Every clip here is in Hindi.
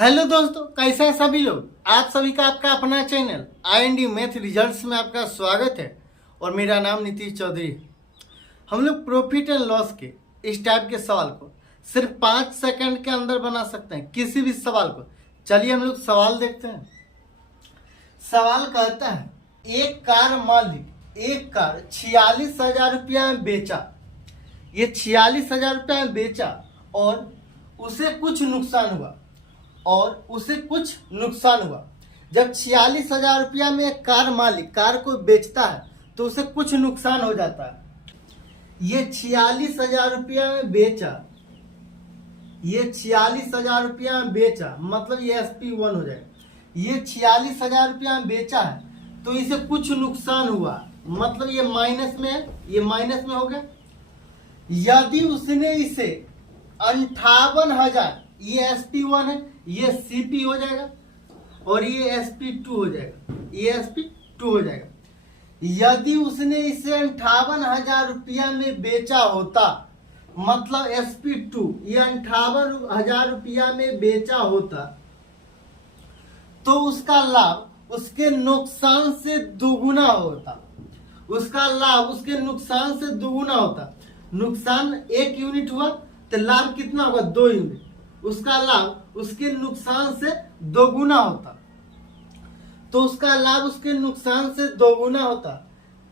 हेलो दोस्तों, कैसे हैं सभी लोग। आप सभी का आपका अपना चैनल IND मैथ रिजल्ट्स में आपका स्वागत है और मेरा नाम नीतीश चौधरी है। हम लोग प्रॉफिट एंड लॉस के इस टाइप के सवाल को सिर्फ 5 सेकंड के अंदर बना सकते हैं, किसी भी सवाल को। चलिए हम लोग सवाल देखते हैं। सवाल कहता है एक कार मालिक एक कार 46,000 रुपया में बेचा। ये 46,000 रुपया में बेचा और उसे कुछ नुकसान हुआ। जब 46,000 रुपया में एक कार मालिक कार को बेचता है तो उसे कुछ नुकसान हो जाता है। ये 46,000 रुपया में बेचा, ये 46,000 रुपया में बेचा, मतलब ये SP1 हो जाएगा। ये 46,000 रुपया में बेचा है तो इसे कुछ नुकसान हुआ, मतलब ये माइनस में है, ये माइनस में हो गया। यदि उसने इसे 58,000, ये SP1 है, ये CP हो जाएगा और ये SP2 हो जाएगा, ये SP2 हो जाएगा। यदि उसने इसे 58,000 रुपया में बेचा होता, मतलब SP2 ये 58,000 रुपया में बेचा होता तो उसका लाभ उसके नुकसान से दुगुना होता। उसका लाभ उसके नुकसान से दुगुना होता। नुकसान 1 यूनिट हुआ तो लाभ कितना होगा? 2 यूनिट। उसका लाभ उसके नुकसान से दोगुना होता, तो उसका लाभ उसके नुकसान से दोगुना होता।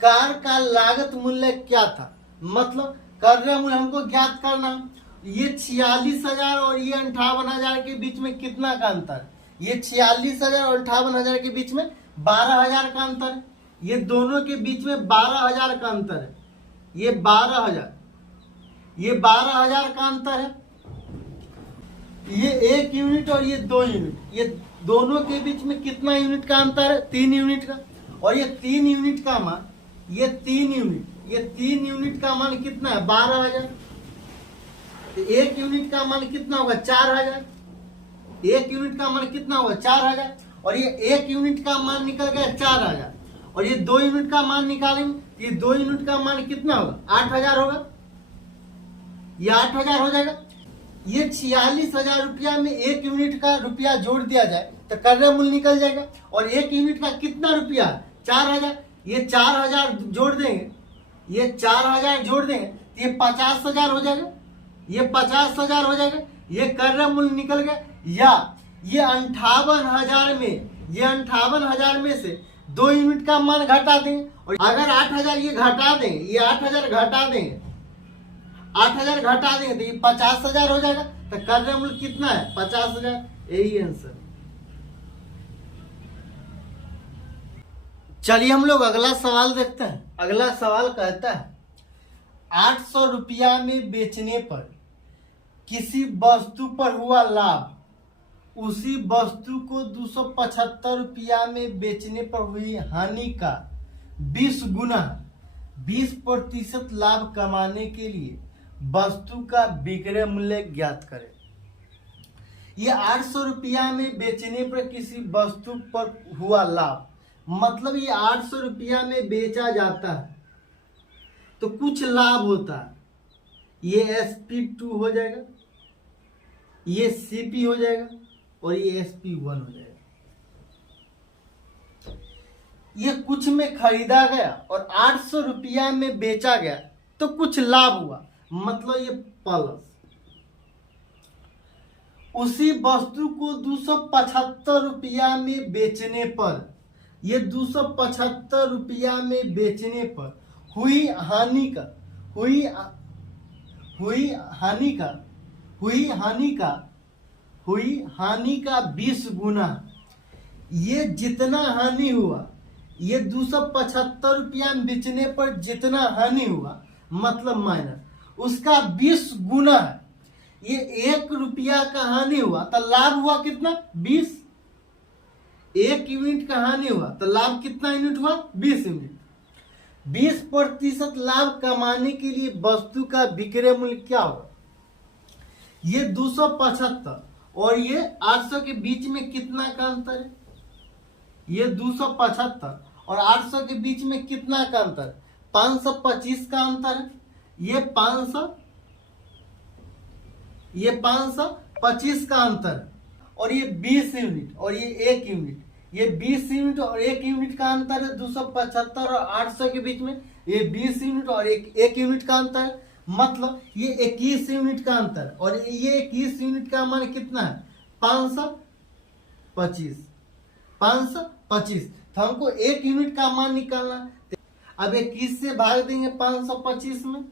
कार का लागत मूल्य क्या था? मतलब क्रय मूल्य हमको ज्ञात करना। ये 46,000 और ये 58,000 के बीच में कितना का अंतर है? ये 46,000 और 58,000 के बीच में 12,000 का अंतर है। ये दोनों के बीच में 12,000 का अंतर है। ये 12,000 का अंतर है। ये 1 यूनिट और ये 2 यूनिट, ये दोनों के बीच में कितना यूनिट का अंतर है? 3 यूनिट का। और ये 3 यूनिट का मान, ये 3 यूनिट का मान कितना है? 12,000। 1 यूनिट का मान कितना होगा? 4,000। 1 यूनिट का मान कितना होगा? 4,000। और ये 1 यूनिट का मान निकल गया 4,000 और ये 2 यूनिट का मान निकालेंगे, ये 2 यूनिट का मान कितना होगा? 8,000 होगा। ये 8,000 हो जाएगा। ये 46,000 रुपया में 1 यूनिट का रुपया जोड़ दिया जाए तो क्रय मूल्य निकल जाएगा। और 1 यूनिट का कितना रुपया? 4,000। ये 4,000 जोड़ देंगे, ये 4,000 जोड़ देंगे तो ये 50,000 हो जाएगा। ये 50,000 हो जाएगा। ये क्रय मूल्य निकल गया। या ये 58,000 में से 2 यूनिट का मान घटा देंगे और अगर 8,000 ये घटा देंगे, ये 8,000 घटा देंगे, 8,000 घटा देंगे तो ये 50,000 हो जाएगा। तो क्रय मूल्य कितना है? 50,000। यही आंसर। चलिए हम लोग अगला सवाल देखते हैं। अगला सवाल कहता है 800 रुपया में बेचने पर किसी वस्तु पर हुआ लाभ उसी वस्तु को 275 रुपया में बेचने पर हुई हानि का 20 गुना 20% लाभ कमाने के लिए वस्तु का विक्रय मूल्य ज्ञात करें। ये 800 रुपया में बेचने पर किसी वस्तु पर हुआ लाभ, मतलब ये 800 रुपया में बेचा जाता है तो कुछ लाभ होता है। ये SP2 हो जाएगा, ये CP हो जाएगा और ये SP1 हो जाएगा। ये कुछ में खरीदा गया और 800 रुपया में बेचा गया तो कुछ लाभ हुआ, मतलब ये प्लस। उसी वस्तु को 275 रुपया में बेचने पर, ये 275 रुपया में बेचने पर हुई हानि का 20 गुना। ये जितना हानि हुआ, ये 275 रुपया में बेचने पर जितना हानि हुआ, मतलब माइनस, उसका 20 गुना है। ये 1 रुपया का हानि हुआ तो लाभ हुआ कितना? 20। 1 यूनिट का हानि हुआ तो लाभ कितना यूनिट हुआ? 20 यूनिट। 20% लाभ कमाने के लिए वस्तु का विक्रय मूल्य क्या होगा? ये 275 और ये 800 के बीच में कितना का अंतर है? ये 275 और 800 के बीच में कितना का अंतर है? 525 का अंतर है। ये 525 का अंतर और ये 20 यूनिट और ये 1 यूनिट, ये 20 यूनिट और 1 यूनिट का अंतर है 275 और 800 के बीच में, ये 20 यूनिट और 1 यूनिट का अंतर है, मतलब ये 21 यूनिट का अंतर, और ये 21 यूनिट का मान कितना है 525। तो हमको 1 यूनिट का मान निकालना है। अब 21 से भाग देंगे 525 में,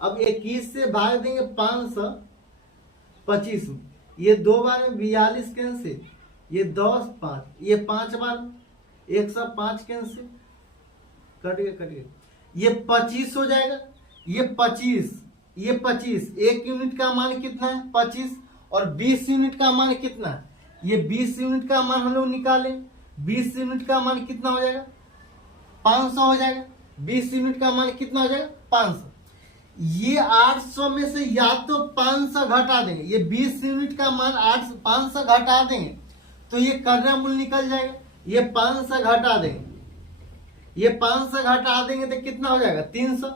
अब 21 से भाग देंगे 525 में, ये 2 बार में 42 कैंसिल, ये 10 5, ये 5 बार 105 कैंसिल, कट गया, ये 25 हो जाएगा, ये 25, 1 यूनिट का मान कितना है 25, और 20 यूनिट का मान कितना है, ये 20 यूनिट का मान हम लोग निकालें, 20 यूनिट का मान कितना हो जाएगा 500 हो जाएगा, 20 यूनिट का मान कितना हो जाएगा 500। ये 800 में से या तो 500 घटा देंगे, ये 20 यूनिट का मान 500 घटा देंगे तो ये क्रय मूल्य निकल जाएगा, ये 500 घटा देंगे, ये 500 घटा देंगे तो कितना हो जाएगा 300,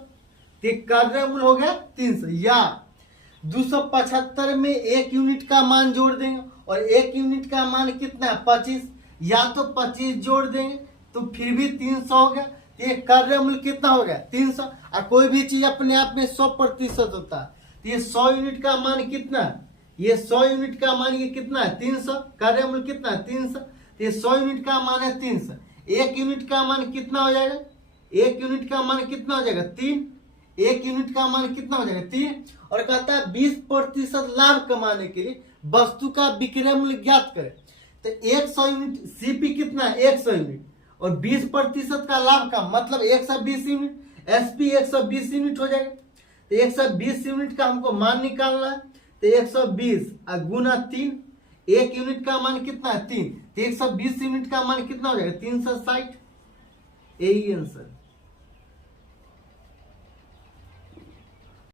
तो क्रय मूल्य हो गया 300। या 275 में 1 यूनिट का मान जोड़ देंगे, और 1 यूनिट का मान कितना है 25, या तो 25 जोड़ देंगे तो फिर भी 300 हो गया, तो ये क्रय मूल्य कितना हो गया 300। और कोई भी चीज अपने आप में 100% होता है, तो ये 100 यूनिट का मान कितना है, ये 100 यूनिट का मान ये कितना है 300, क्रय मूल्य कितना है 300, तो ये 100 यूनिट का मान है 300। 1 यूनिट का मान कितना हो जाएगा, 1 यूनिट का मान कितना हो जाएगा 3, 1 यूनिट का मान कितना हो जाएगा 3, और कहता है 20% लाभ कमाने के लिए वस्तु का विक्रय मूल्य ज्ञात करें। तो 100 यूनिट सीपी कितना है 100 यूनिट, और 20% का लाभ का मतलब 120 यूनिट, एसपी 120 यूनिट हो जाएगा। तो 120 यूनिट का हमको मान निकालना है, तो 120 गुना 3, 1 यूनिट का मान कितना है 3, तो 120 यूनिट का मान कितना हो जाएगा 360, यही आंसर।